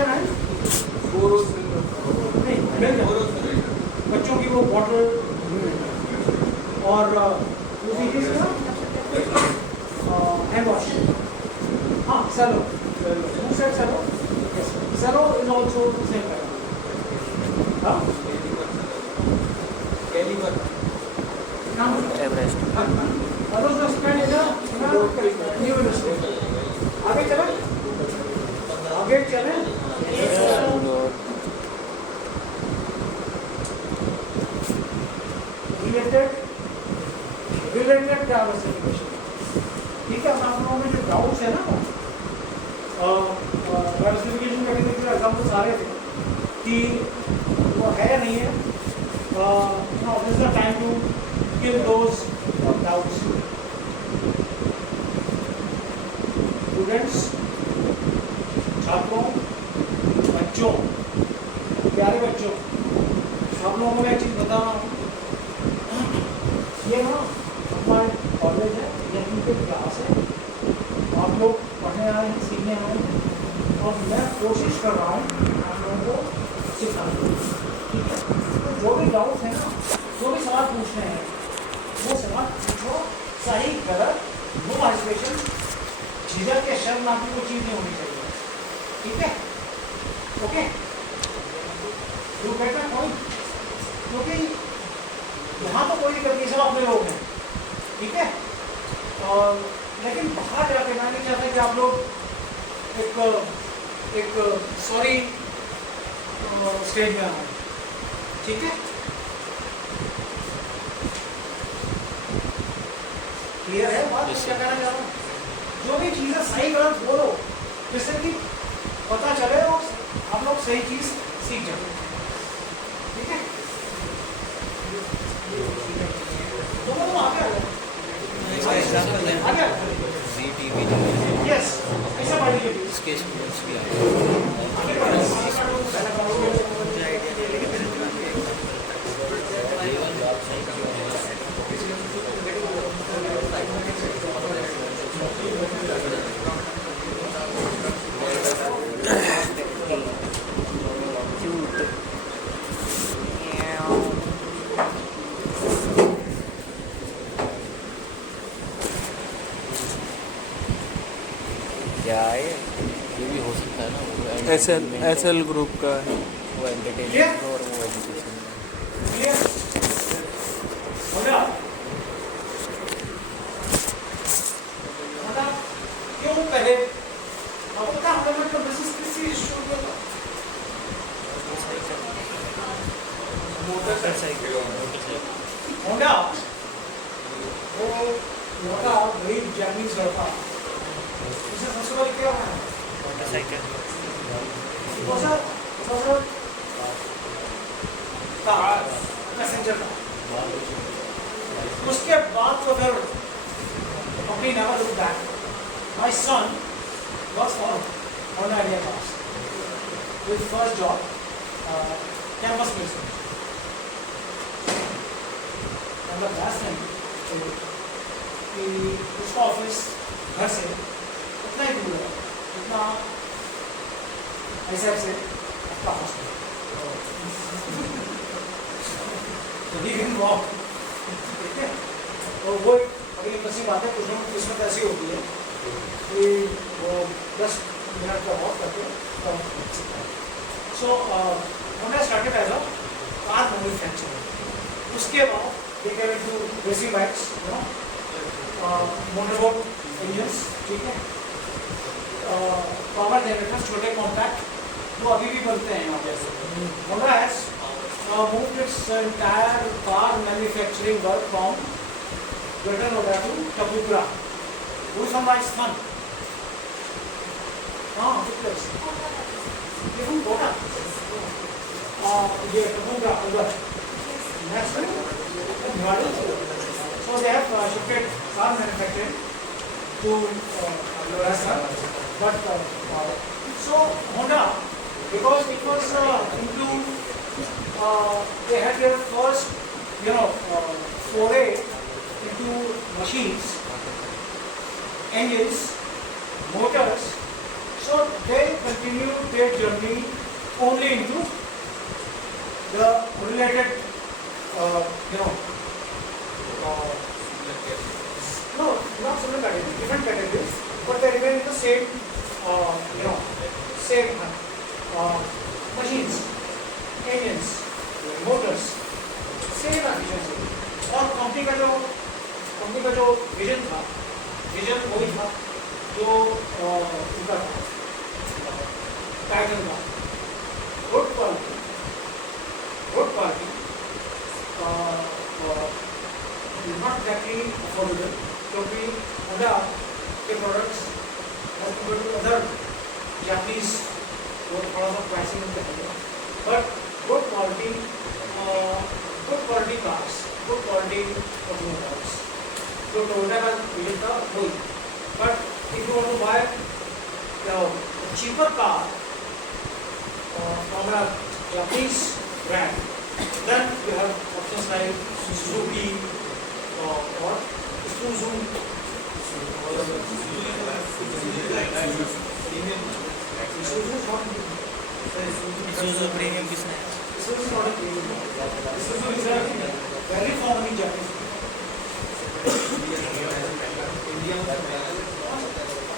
है, नहीं मिल्टन, बच्चों की वो बॉटल और दूसरी चीज हैंड वॉश, हाँ सेलो, सेलो इज ऑल्सो सेम है, हाँ एवरेस्ट न्यू इंडस्ट्री। आगे चले रिलेटेड डाइवर्सिफिकेशन, ठीक है। आप लोगों में जो डाउट्स है ना, डाइवर्सिफिकेशन करने के एग्जाम्पल सारे थे कि वो है या नहीं है। Now this is the time to kill those doubts. Students, छात्रों, बच्चों, प्यारे बच्चों, एक चीज़ बता रहा हूँ, ये ना हमारे कॉलेज है, यहीं पे क्लास है, आप लोग पढ़ने आए हैं, सीखने आए हैं, और मैं कोशिश कर रहा हूँ आप लोगों को सिखाने की, ठीक है। तो जो भी डाउट है ना, जो भी सवाल पूछने हैं वो सवाल पूछो, सही गलत नो हेजिटेशन, झिझक या शर्म नाम की कोई चीज़ नहीं होनी चाहिए, ठीक है, okay. You get my point, क्योंकि यहाँ तो कोई दिक्कत नहीं, सब अपने लोग हैं, ठीक है। और लेकिन बाहर जाके मैं नहीं चाहता कि आप लोग एक सॉरी स्टेज में आए, ठीक है। क्लियर है बात, क्या कहना चाह रहा हूँ? जो भी चीज़ें सही गलत बोलो, जिससे कि पता चले और आप लोग सही चीज़ सीख जाओ, ठीक है। तुम आगे आ जाओ, इसका एग्जाम्पल है आगे ZTV यस, ऐसा पढ़ लीजिए, इसके स्टूडेंट्स भी आए आगे बढ़ो। मुझे आइडिया नहीं, लेकिन मेरे दिमाग में क्या है ये भी हो सकता है ना, वो एसएल ग्रुप का है। वो एंटरटेनमेंट और वो एजुकेशन। क्लियर हो गया? मतलब क्यों पहले आपको पता है हमें मतलब बिजनेस किसी इशू पे था, मोटरसाइकिल होंडा, वो लड़का गरीब जापानीज लड़का, उसे सबसे पहले क्या बनाया? मोटरसाइकिल पैसेंजर का। उसके बाद तो फिर company never look back. My son works for Honda India Cars with first job campus placement, and the last time कि उसका ऑफिस घर से उतना ही दूर है जितना ऐसे ऐसे आपका हॉस्टल, ठीक है। तो वो बड़ी इंटरेस्टिंग बात है, कुछ लोगों की किस्मत ऐसी होती है कि वो 10 मिनट का वॉक करके कम सकता है। सो Honda started as a car manufacturer, उसके बाद they get into racing bikes, motorboat engines, ठीक है, पावर जनरेटर्स, छोटे कॉम्पैक्ट, वो अभी भी बनते हैं यहाँ पे। Honda has moved its entire car manufacturing work from Greater Noida to Tapukara, who is from Rajasthan. Good place. ये from Kota. ये Tapukara उधर. Next one, Bhiwadi. So they have shifted car manufacturing to Rajasthan, but so Honda, because it was into they had their first foray into machines, engines, motors, so they continued their journey only into the related no, not similar categories, different categories, but they remain in the same same machines, engines, motors, same efficiency. और company का जो vision था, vision वही था जो उनका था, Titan का, good quality, not exactly affordable, क्योंकि Honda के products as compared to other Japanese वो थोड़ा सा pricing उनका है, but good quality cars, good quality automobiles. जो Toyota का विजन था वही, but if you want to buy a cheaper car from a Japanese brand, Then you have options like Suzuki or Isuzu. Isuzu is not Isuzu premium किसने है? Isuzu is not a premium. Isuzu is a very common in Japanese.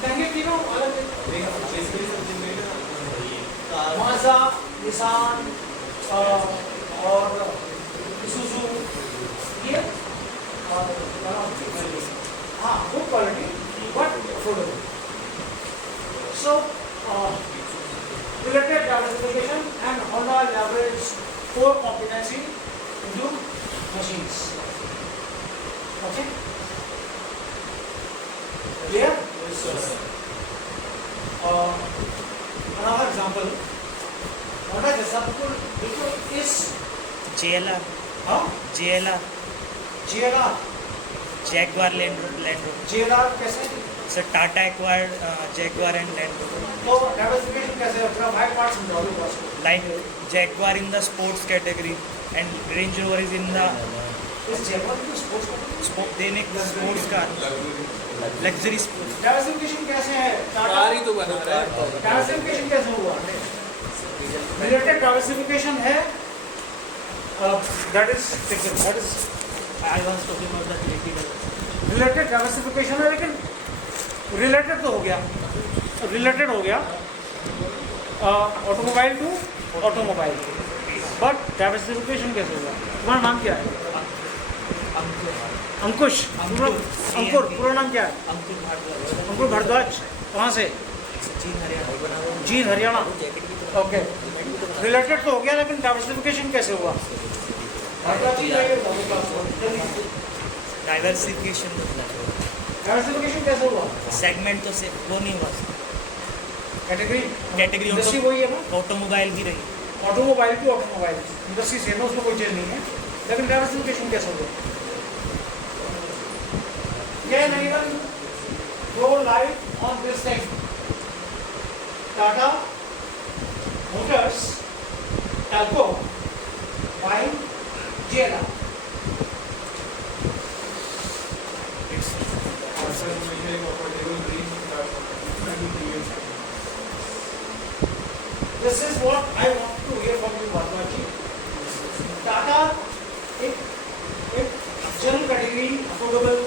कहेंगे कि ना अलग Mazda, Nissan और Isuzu ये हाँ good quality but affordable. So related diversification and Honda leverage core competency into machines. Okay. Clear? Yes, sir. Another example. Honda जैसा बिल्कुल इस JLR, हाँ JLR, JLR JLR कैसे sir Tata acquired Jaguar and Land Rover. तो diversification कैसे है अपना भाई पार्ट समझाओ लोग बस Like Jaguar in the sports category and Range Rover is in the इस Jaguar की sports they make sports car, luxury sports. Diversification कैसे है कार ही तो बना रहा है डाइवर्सिफिकेशन कैसे हुआ रिलेटेड डाइवर्सिफिकेशन है that is I was talking about the electrical. Related diversification है लेकिन रिलेटेड तो हो गया automobile to automobile but diversification कैसे हुआ तुम्हारा नाम क्या है अंकुश अंकुर पूरा नाम क्या है अंकुर भारद्वाज कहाँ से जींद हरियाणा ओके रिलेटेड तो हो गया लेकिन डाइवर्सिफिकेशन कैसे हुआ डाइवर्सिफिकेशन मतलब डाइवर्सिफिकेशन कैसे हुआ सेगमेंट तो से वो नहीं हुआ, कैटेगरी कैटेगरी इंडस्ट्री वही है ना ऑटोमोबाइल की रही. Automobile to automobile industry same है उसमें कोई चेंज नहीं है लेकिन डाइवर्सिफिकेशन कैसे हुआ can anyone throw light on this thing Tata Motors Telco buying JLR This is what I want to hear from you, Bhargavaji. Tata, एक general category, affordable,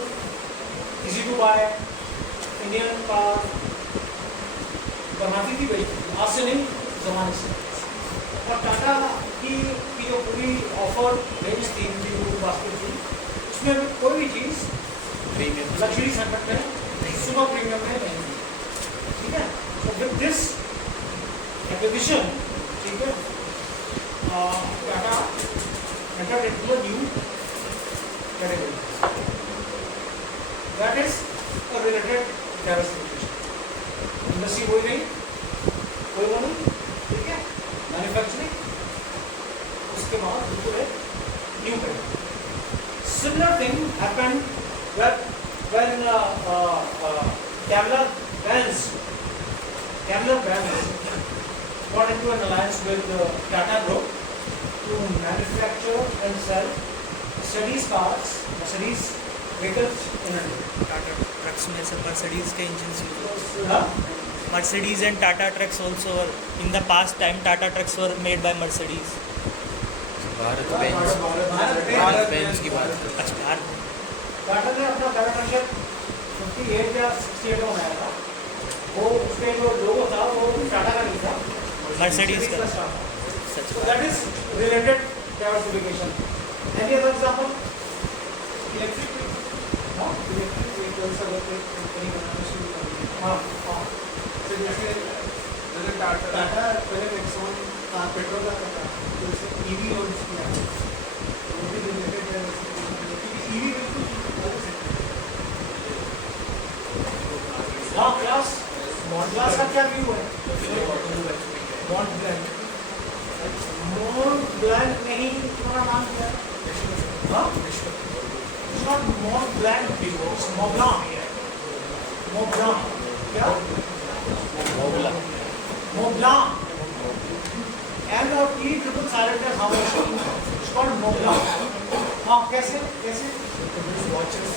easy to buy, Indian car बनाती थी भाई, आज से नहीं जमाने से. और टाटा की जो पूरी ऑफर रेंज थी, जो बास्केट थी, उसमें कोई भी चीज़ लग्जरी सेगमेंट में सुपर प्रीमियम में नहीं थी. ठीक है? So with this acquisition, ठीक है, Tata entered into a new category. That is a related diversification. Industry कोई नहीं, ठीक है, मैन्युफैक्चरिंग, उसके बाद बिल्कुल एक new category. Similar thing happened when Daimler Benz got into an alliance with Tata Group to manufacture and sell Mercedes cars, Mercedes vehicles in India. Tata trucks में सब मर्सिडीज के engine use. Huh? Mercedes and Tata trucks also were in the past time. Tata trucks were made by Mercedes. Bharat Benz की बात है. अच्छा भारत टाटा ने अपना partnership 58 या 68 में बनाया था. वो उसके जो लोगो था वो टाटा का नहीं था, Mercedes का. था. सच So that is related diversification. Any other example? Electric No? Vehicles अगर कोई कंपनी बनाना शुरू कर दी हाँ. तो जैसे टाटा पहले नेक्सॉन का पेट्रोल का था, तो जैसे ईवी लॉन्च किया वो भी रिलेटेड है, क्योंकि ईवी बिल्कुल अलग सेक्टर हाँ क्लास का क्या व्यू है? मॉन्ट ब्लैंक Mont Blanc नहीं, तुम्हारा नाम क्या है? हाँ? It's not Mont Blanc, it's Mont Blanc. Mont Blanc. क्या? Mont Blanc. M और T triple silent है खामोश. It's called Nokla. हाँ कैसे कैसे? watches,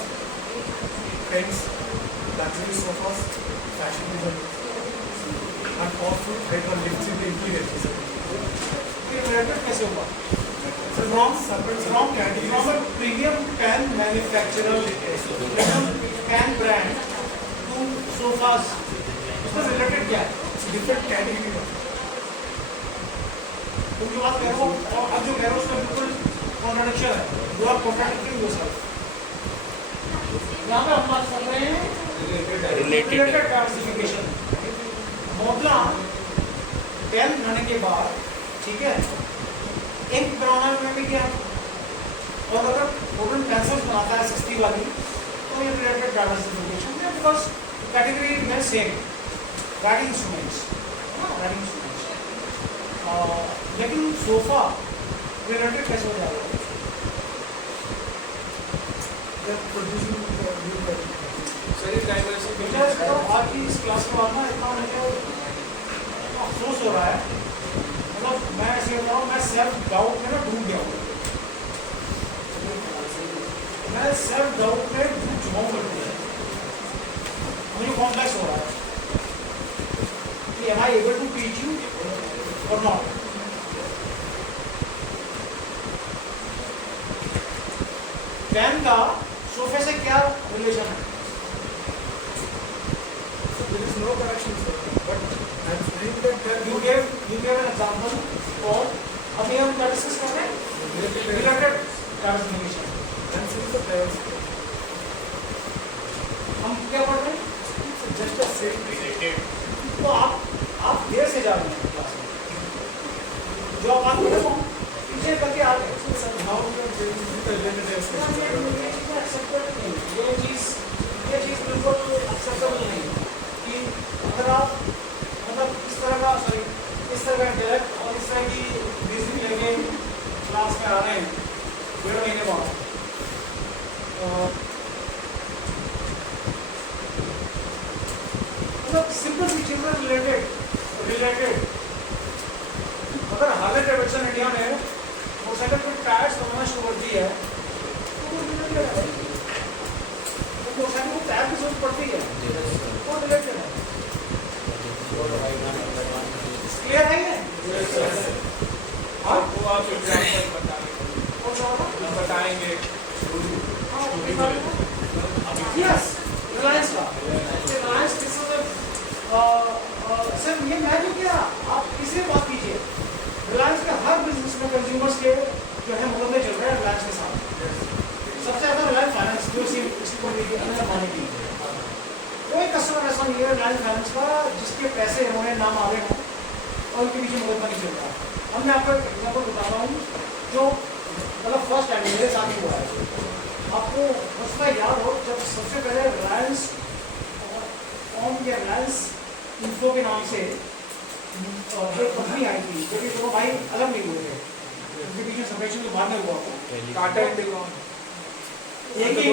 pens, luxury sofas, fashion design, and powerful hyper lifts in the interior. ये related कैसे होगा? From a premium pen manufacturer, premium pen brand to sofas. इसका related क्या है? Different category of तुम जो बात कह रहे हो और अब जो कह रहे हो उसमें बिल्कुल contradiction है. You are contradicting yourself. यहाँ पे हम बात कर रहे हैं related classification. मोगला पेन बनाने के बाद ठीक है इंक बनाना में भी क्या और अगर वुडन पेंसिल्स बनाता है सस्ती वाली तो ये रिलेटेड क्लासिफिकेशन है बिकॉज कैटेगरी में सेम राइटिंग इंस्ट्रूमेंट्स लेकिन सोफा रिलेटेड कैसे हो जाएगा? producing new category. बेटा इसको आज की इस क्लास के बाद ना इतना मुझे अफसोस हो रहा है मतलब मैं ऐसे बता रहा हूँ मैं सेल्फ डाउट में ना डूब गया हूँ मैं सेल्फ डाउट में डूब चुका हूँ मुझे कॉम्प्लेक्स हो रहा है कि am I able to teach you or not? Pen का सोफे से क्या रिलेशन है? There is no correction, sir. But I'm saying that You gave an example और अभी हम क्या डिस्कस कर रहे हैं? Related classification. I'm saying that there is हम क्या पढ़ रहे हैं? just a same related. तो आप देर से जा रहे हैं क्लास में जो आप बात कर रहे हो पीछे करके आ गए Sir, how you are saying the related aspect? ये चीज़ बिल्कुल एक्सेप्टेबल नहीं है कि अगर आप मतलब इस तरह का इंटेलेक्ट और इस तरह की रीजनिंग लेके क्लास में आ रहे हैं 1.5 महीने बाद मतलब सिंपल सी चीज़ें रिलेटेड अगर हार्ले डेविडसन इंडिया में मोटरसाइकिल पर टायर्स बनाना शुरू कर दी है तो वो रिलेटेड है मोटरसाइकिल को टायर की जरूरत पड़ती है वो रिलेटेड है क्लियर है ये आपको आप एग्जांपल बताएंगे यस रिलायंस का रिलायंस सर ये मैं नहीं किया आप किसी बात कीजिए रिलायंस के हर बिजनेस में कंज्यूमर्स के जो है मुकदमे चल रहे हैं रिलायंस के साथ सबसे ज़्यादा रिलायंस फाइनेंस जो मानी की कोई कस्टमर ऐसा नहीं है रिलायंस फाइनेंस का जिसके पैसे उन्होंने नाम आ रहे हों और उनके पीछे मुकदमा नहीं चल रहा हम मैं आपको एक एग्जाम्पल बताता हूँ जो मतलब फर्स्ट टाइम मेरे साथ ही हुआ है आपको उसका याद हो जब सबसे पहले रिलायंस रिलायंस इन्फो के नाम से एक कंपनी आई थी जो कि दोनों भाई अलग नहीं हुए थे उनके बीच में सेपरेशन के बाद में हुआ टाटा इंडिगो एक ही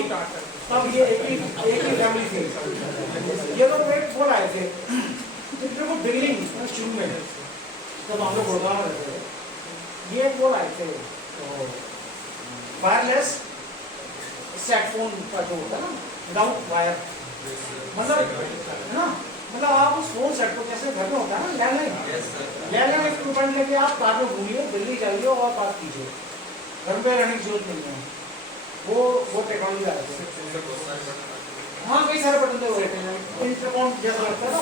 तब ये एक ही फैमिली थी ये लोग एक बोल आए थे वो बिगिनिंग शुरू में जब हम लोग गुड़गांव में रहते थे ये बोल आए थे वायरलेस सेट फोन का जो होता है ना विदाउट वायर मतलब है ना मतलब आप उस फोन सेट को जैसे घर में होता है ना लैंडलाइन इक्विपमेंट लेके आप कार में घूमिए दिल्ली जाइए और बात कीजिए घर पे रहने की जरूरत नहीं है वो टेक्नोलॉजी आ रही है हाँ कई सारे बटन थे वो इंटरकॉम जैसा लगता है ना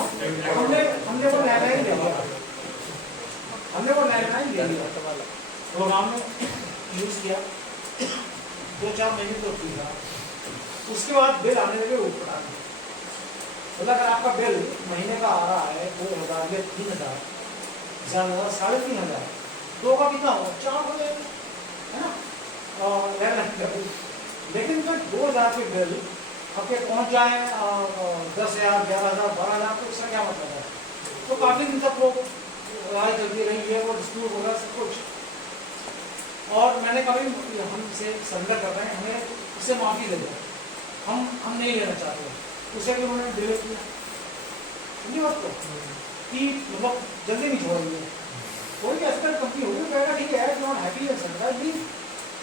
हमने वो लैंडलाइन ले लिया प्रोग्राम में यूज़ किया 2-4 महीने तो किया उसके बाद बिल आने लगे ऊपर मतलब अगर आपका बिल महीने का आ रहा है 2,000 या 3,000 ज़्यादा 3,500 दो का कितना होगा 4 हो जाएगा है ना लेकिन जो 2,000 के बिल आपके पहुंच जाए 10,000 11,000 12,000 तो इसका क्या मतलब है तो काफ़ी दिन तक वो राय चलती रही है वो डिस्प्यूट होगा सब कुछ और मैंने कभी हमसे सरेंडर कर रहे हैं हमें इससे माफ़ी दे दो हम नहीं लेना चाहते उसे भी उन्होंने डिलीट किया समझी बात को कि मतलब जल्दी नहीं छोड़ेंगे कोई एस्पेक्ट कंपनी होगी कहेगा ठीक है नॉट हैप्पी एंड सरेंडर भी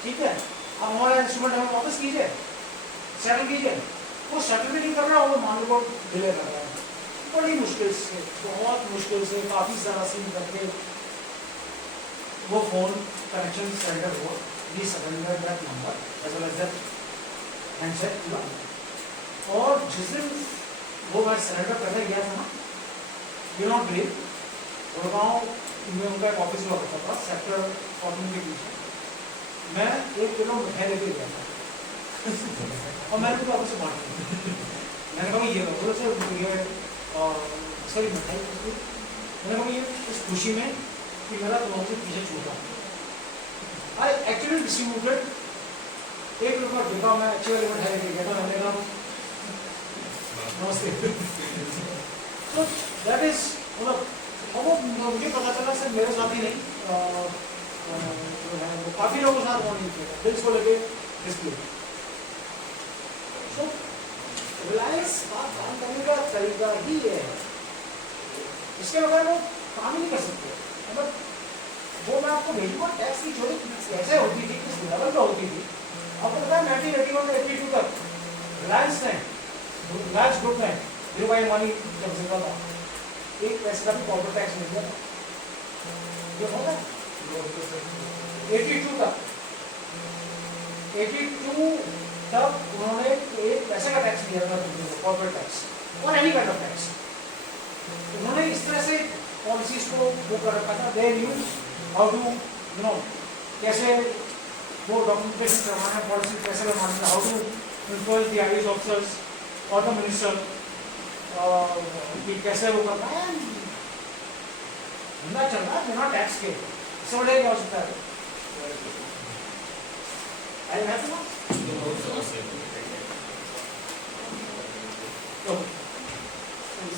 ठीक है, अब हमारा इंस्ट्रूमेंट हमें वापस कीजिए, सेटल कीजिए। वो सेटल भी नहीं कर रहा, वो मान लो डिले कर रहा है, बड़ी मुश्किल से, बहुत मुश्किल से, काफ़ी सारा सीन करके वो फ़ोन कनेक्शन सरेंडर हो, we surrender that number as well as that handset हुआ। और जिस दिन वो मैं सरेंडर करने गया था ना, यू नॉट बिलीव, गुड़गांव में उनका एक ऑफिस हुआ करता था सेक्टर 14 के पीछे। मैं 1 किलो मिठाई लेके गया था और मैंने उनको ऑफिस से बांट दी। मैंने कहा ये लो, बोलो सर ये सॉरी मिठाई, मैंने कहा ये इस खुशी में कि मेरा तुम्हारे से पीछे छूटा। आई एक्चुअली डिस्ट्रीब्यूटेड 1 रुपया डिब्बा मैं अच्छी वाली मिठाई लेके गया था। मैंने कहा नमस्ते। तो दैट इज मतलब, और वो मुझे पता चला सिर्फ मेरे साथ ही नहीं, काफ़ी लोगों के साथ वो नहीं किया, बिल्स को लेके डिस्प्ले। तो रिलायंस का काम करने का तरीका ही है, इसके बगैर वो काम ही नहीं कर सकते। मतलब वो मैं आपको भेजूंगा, टैक्स की चोरी कैसे होती थी, किस लेवल पर होती थी, आपको पता है 1981 से 82 तक रिलायंस ने, रिलायंस ग्रुप ने धीरूभाई अंबानी जब जिंदा था, 1 पैसे का भी कॉर्पोरेट टैक्स नहीं दिया था। ये होगा 82 तक, 82 तक उन्होंने 1 पैसे का टैक्स दिया था, कॉर्पोरेट टैक्स और एनी काइंड ऑफ टैक्स। उन्होंने इस तरह से पॉलिसीज को वो कर रखा था, they knew how to you know कैसे वो डॉक्यूमेंटेशन करवाना है, पॉलिसी कैसे बनवाना है, how to influence the IAS officers और द मिनिस्टर, कि कैसे वो करना है। धंधा चल रहा है बिना टैक्स के, इससे बड़े क्या हो सकता है? आई है तो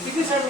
कितनी साइड